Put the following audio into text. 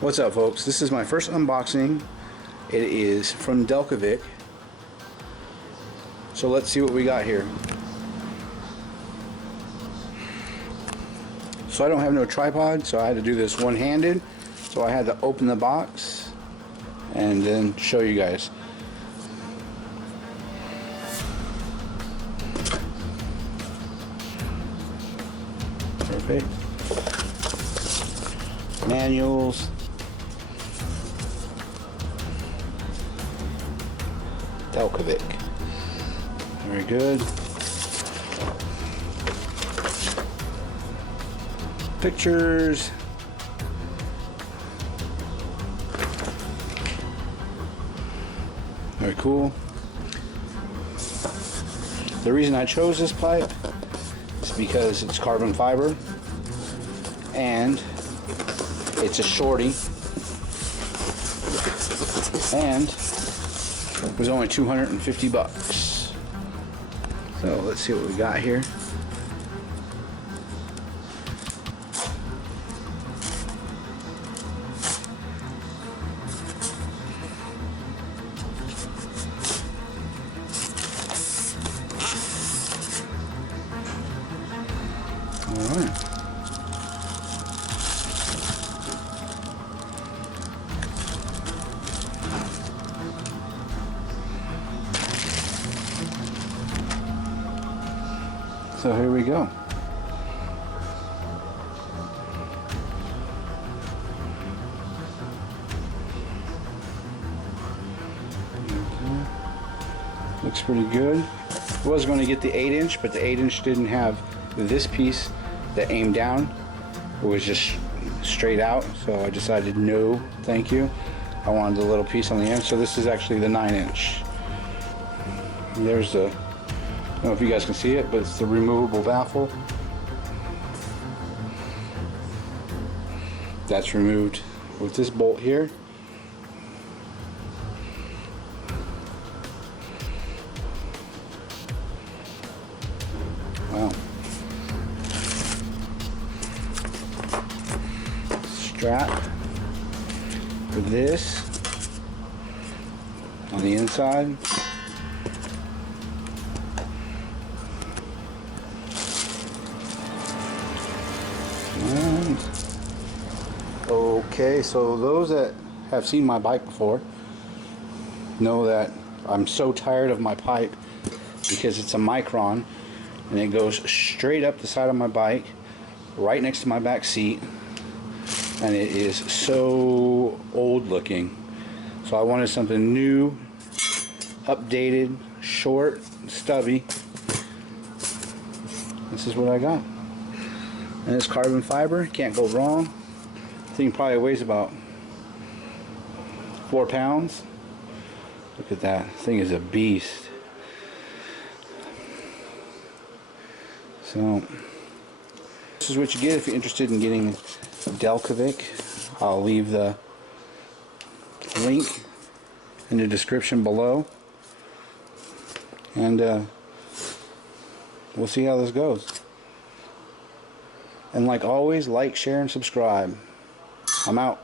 What's up, folks? This is my first unboxing. It is from Delkevic. So let's see what we got here. So I don't have no tripod, so I had to do this one-handed. So I had to open the box and then show you guys. Perfect. Manuals. Delkevic. Very good. Pictures. Very cool. The reason I chose this pipe is because it's carbon fiber and it's a shorty, and it was only 250 bucks. So let's see what we got here. All right. So here we go. Okay. Looks pretty good. I was going to get the 8-inch, but the 8-inch didn't have this piece that aimed down. It was just straight out, so I decided no, thank you. I wanted the little piece on the end, so this is actually the 9-inch. There's the, I don't know if you guys can see it, but it's the removable baffle. That's removed with this bolt here. Wow. Strap for this on the inside. Okay, so those that have seen my bike before know that I'm so tired of my pipe because it's a micron and it goes straight up the side of my bike right next to my back seat, and it is so old looking. So I wanted something new, updated, short, stubby. This is what I got. And it's carbon fiber, can't go wrong. The thing probably weighs about 4 pounds. Look at that, thing is a beast. So this is what you get if you're interested in getting Delkevic. I'll leave the link in the description below, and we'll see how this goes. And like always, like, share, and subscribe. I'm out.